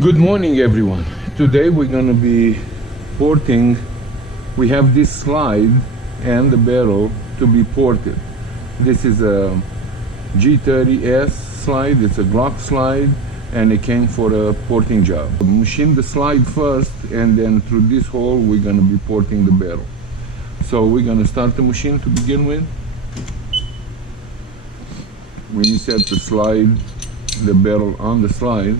Good morning, everyone. Today we're going to be porting. We have this slide and the barrel to be ported. This is a G30S slide. It's a Glock slide, and it came for a porting job. Machine the slide first, and then through this hole we're going to be porting the barrel. So we're going to start the machine to begin with. We insert the slide, the barrel on the slide.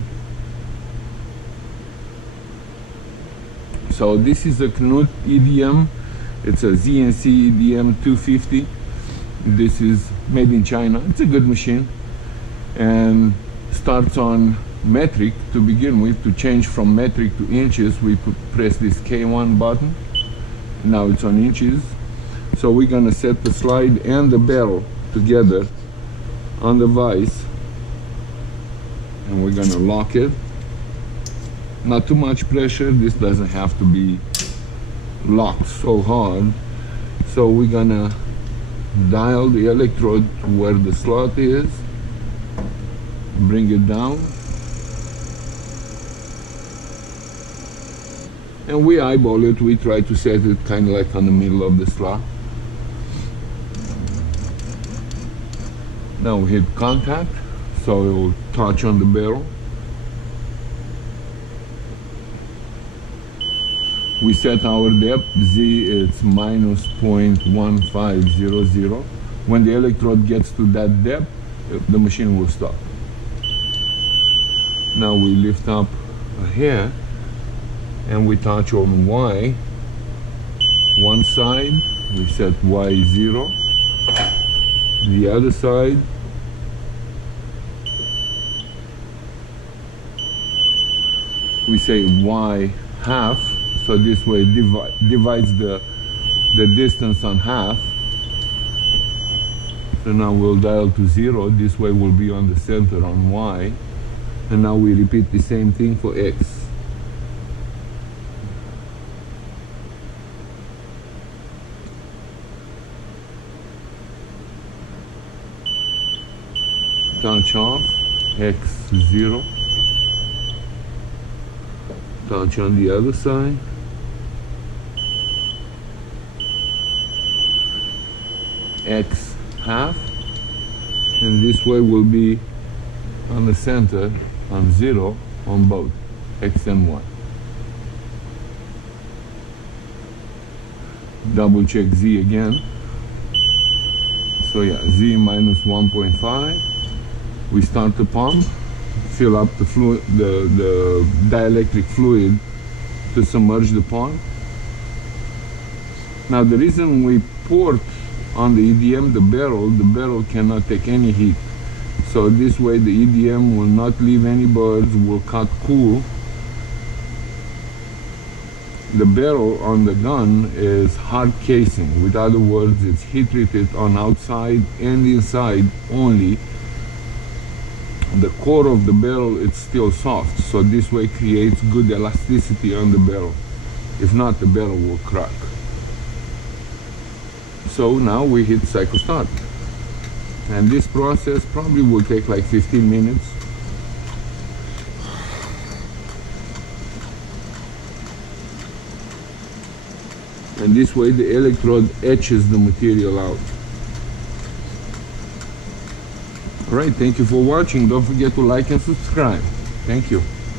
So this is a Knut EDM. It's a ZNC EDM 250. This is made in China. It's a good machine, and starts on metric to begin with. To change from metric to inches, we press this K1 button. Now it's on inches. So we're gonna set the slide and the barrel together on the vise, and we're gonna lock it. Not too much pressure. This doesn't have to be locked so hard. So we're gonna dial the electrode to where the slot is, bring it down, and we eyeball it. We try to set it kind of like on the middle of the slot. Now we hit contact, so it will touch on the barrel. We set our depth, Z, it's minus 0.1500. When the electrode gets to that depth, the machine will stop. Now we lift up a hair and we touch on Y. One side, we set Y0. The other side, we say Y half. So this way divides the distance on half. So now we'll dial to 0. This way we'll be on the center on Y. And now we repeat the same thing for X. Touch off, X0. Touch on the other side. X half, and this way will be on the center on 0 on both X and Y. Double check Z again. So yeah, Z minus 1.5. We start the pump, fill up the fluid, the dielectric fluid to submerge the pump. Now the reason we port on the EDM the barrel cannot take any heat. So this way the EDM will not leave any birds, will cut cool. The barrel on the gun is hard casing. With other words, it's heat treated on outside and inside only. The core of the barrel, it's still soft, so this way creates good elasticity on the barrel. If not, the barrel will crack. So now we hit cycle start, and this process probably will take like 15 minutes. And this way the electrode etches the material out. Alright, thank you for watching. Don't forget to like and subscribe. Thank you.